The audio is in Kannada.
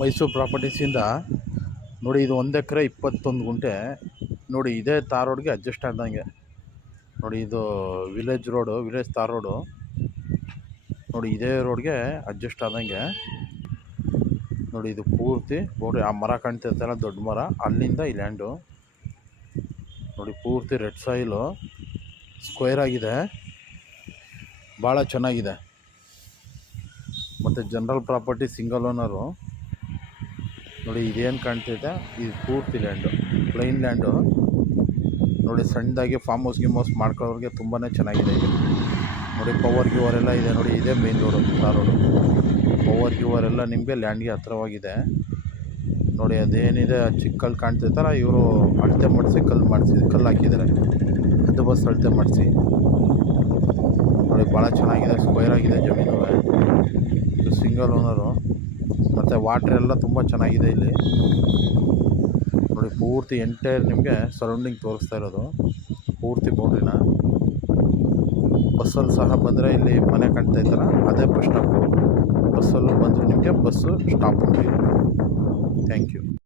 ಮೈಸೂರು ಪ್ರಾಪರ್ಟೀಸಿಂದ ನೋಡಿ, ಇದು 1 ಎಕರೆ 21 ಗುಂಟೆ ನೋಡಿ. ಇದೇ ತಾರ್ ರೋಡ್ಗೆ ಅಡ್ಜಸ್ಟ್ ಆದಂಗೆ ನೋಡಿ. ಇದು ವಿಲೇಜ್ ರೋಡು, ವಿಲೇಜ್ ತಾರ್ ರೋಡು ನೋಡಿ. ಇದೇ ರೋಡ್ಗೆ ಅಡ್ಜಸ್ಟ್ ಆದಂಗೆ ನೋಡಿ. ಇದು ಪೂರ್ತಿ ನೋಡಿ, ಆ ಮರ ಕಾಣ್ತಿರ್ತಲ್ಲ ದೊಡ್ಡ ಮರ, ಅಲ್ಲಿಂದ ಈ ಲ್ಯಾಂಡು ನೋಡಿ. ಪೂರ್ತಿ ರೆಡ್ ಸಾಯಿಲು, ಸ್ಕ್ವೇರ್ ಆಗಿದೆ, ಭಾಳ ಚೆನ್ನಾಗಿದೆ. ಮತ್ತು ಜನರಲ್ ಪ್ರಾಪರ್ಟಿ, ಸಿಂಗಲ್ ಓನರು ನೋಡಿ. ಇದೇನು ಕಾಣ್ತಿದೆ, ಇದು ಪೂರ್ತಿ ಲ್ಯಾಂಡು, ಪ್ಲೈನ್ ಲ್ಯಾಂಡು ನೋಡಿ. ಸಣ್ಣದಾಗಿ ಫಾರ್ಮ್ ಹೌಸ್ ಮಾಡ್ಕೊಳ್ಳೋರಿಗೆ ತುಂಬಾ ಚೆನ್ನಾಗಿದೆ ಇದು ನೋಡಿ. ಪವರ್ ಗಿವರ್ ಎಲ್ಲ ಇದೆ ನೋಡಿ. ಇದೇ ಮೇನ್ ರೋಡು, ತಾರ್ ರೋಡು. ಪವರ್ ಗಿವರ್ ಎಲ್ಲ ನಿಮಗೆ ಲ್ಯಾಂಡ್ಗೆ ಹತ್ರವಾಗಿದೆ ನೋಡಿ. ಅದೇನಿದೆ ಚಿಕ್ಕಲ್ಲಿ ಕಾಣ್ತಿರ್ತಾರ, ಇವರು ಅಳತೆ ಮಾಡಿಸಿ ಕಲ್ಲು ಹಾಕಿದ್ದಾರೆ. ಅದು ಬಸ್ ಅಳತೆ ಮಾಡಿಸಿ ನೋಡಿ. ಭಾಳ ಚೆನ್ನಾಗಿದೆ, ಸ್ಕ್ವೇರ್ ಆಗಿದೆ ಜಮೀನು. ಇದು ಸಿಂಗಲ್ ಓನರು. ಮತ್ತು ವಾಟ್ರ್ ಎಲ್ಲ ತುಂಬ ಚೆನ್ನಾಗಿದೆ ಇಲ್ಲಿ ನೋಡಿ. ಪೂರ್ತಿ ಎಂಟೈರ್ ನಿಮಗೆ ಸರೌಂಡಿಂಗ್ ತೋರಿಸ್ತಾ ಇರೋದು, ಪೂರ್ತಿ ಬೌಂಡ್ರಿನ. ಬಸ್ಸಲ್ಲಿ ಸಹ ಬಂದರೆ ಇಲ್ಲಿ ಮನೆ ಕಾಣ್ತಾ ಇದ್ದಾರ, ಅದೇ ಬಸ್ ಸ್ಟಾಪು. ಬಸ್ಸಲ್ಲೂ ಬಂದರೆ ನಿಮಗೆ ಬಸ್ಸು ಸ್ಟಾಪ್ ಉಂಟು. Thank you.